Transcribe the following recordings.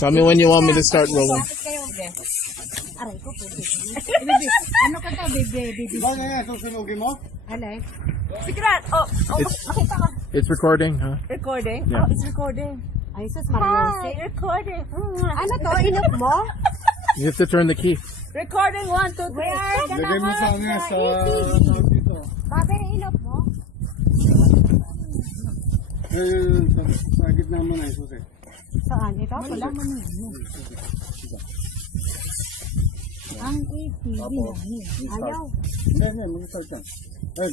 Tell me when you want me to start rolling. Aray ko po. Ano ka to, baby? Bakit nga, susunugin mo? Alay. Sigurad. Oh, makita ka. It's recording, huh? Recording? Yeah. Oh, it's recording. Ay, sus, Hi, Mariose. recording. Ano to, inok mo? You have to turn the key. Recording 1, 2, 3. Where ka Lagay mo sa naman ano sa AC? dito. Babe, inok mo? Sa gitna mo na, isusi. Saan? Ito? Wala mo na. Ang AC. Ayaw. Hindi, mag-start ka. Ay,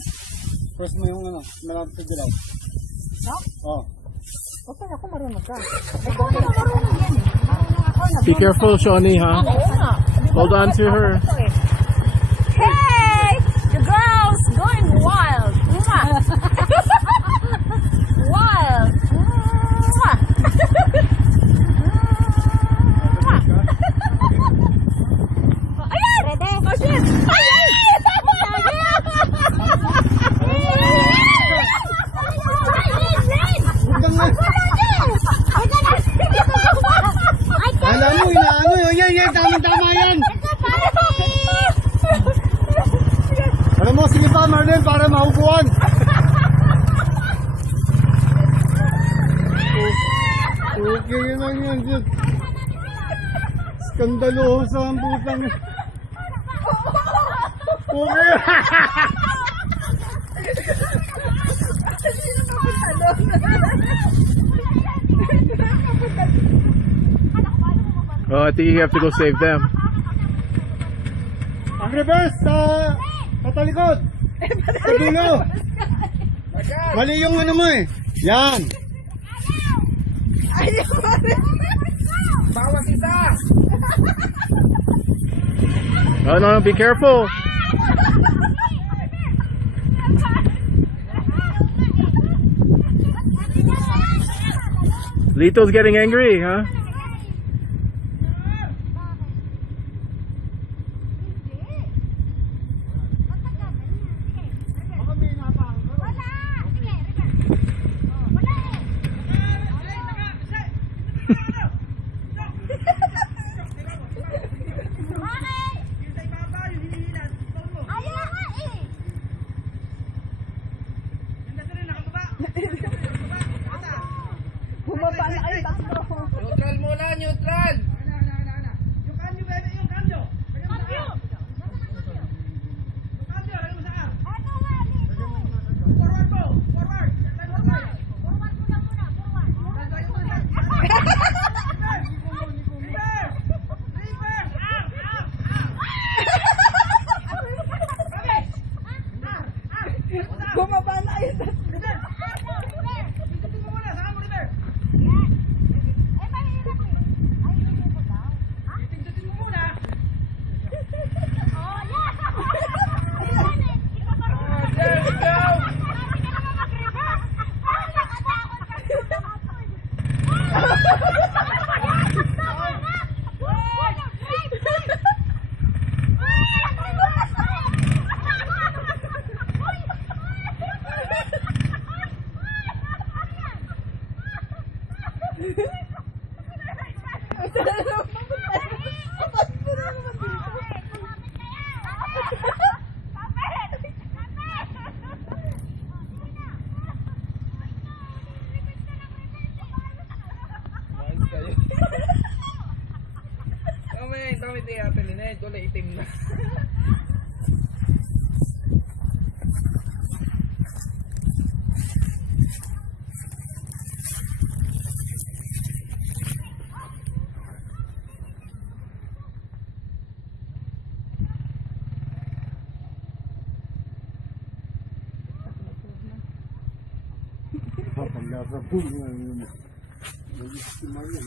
press mo yung ano, malapit sa dilaw. No? Oh. Okay, ako marunong ka. Ako marunong yan eh. Marunong ako. Be careful, Shawnee, huh? Oo nga. Hold on to her. Hey! The girls going wild. Wild. Ayan! Ready? Oh, shit! Ayan! Alam mo, inaano yun. Yan, tama yan. Alam mo, sige pa, Marlene, para mahuguan. Okay lang yan, Diyos. Skandalosa ang putang. Okay. Oh, I think you have to go save them. Ang reverse sa talikod. Sa dulo. Mali yung ano mo eh. Yan. Oh, no, be careful. Lito's getting angry, huh? Bumaba na kayo tatlo. Neutral muna, neutral! Bumaba na kayo tatlo. Dami tayo ate Linet, wala itim na. Pag nasa pool na yun. Nag-istimay yan.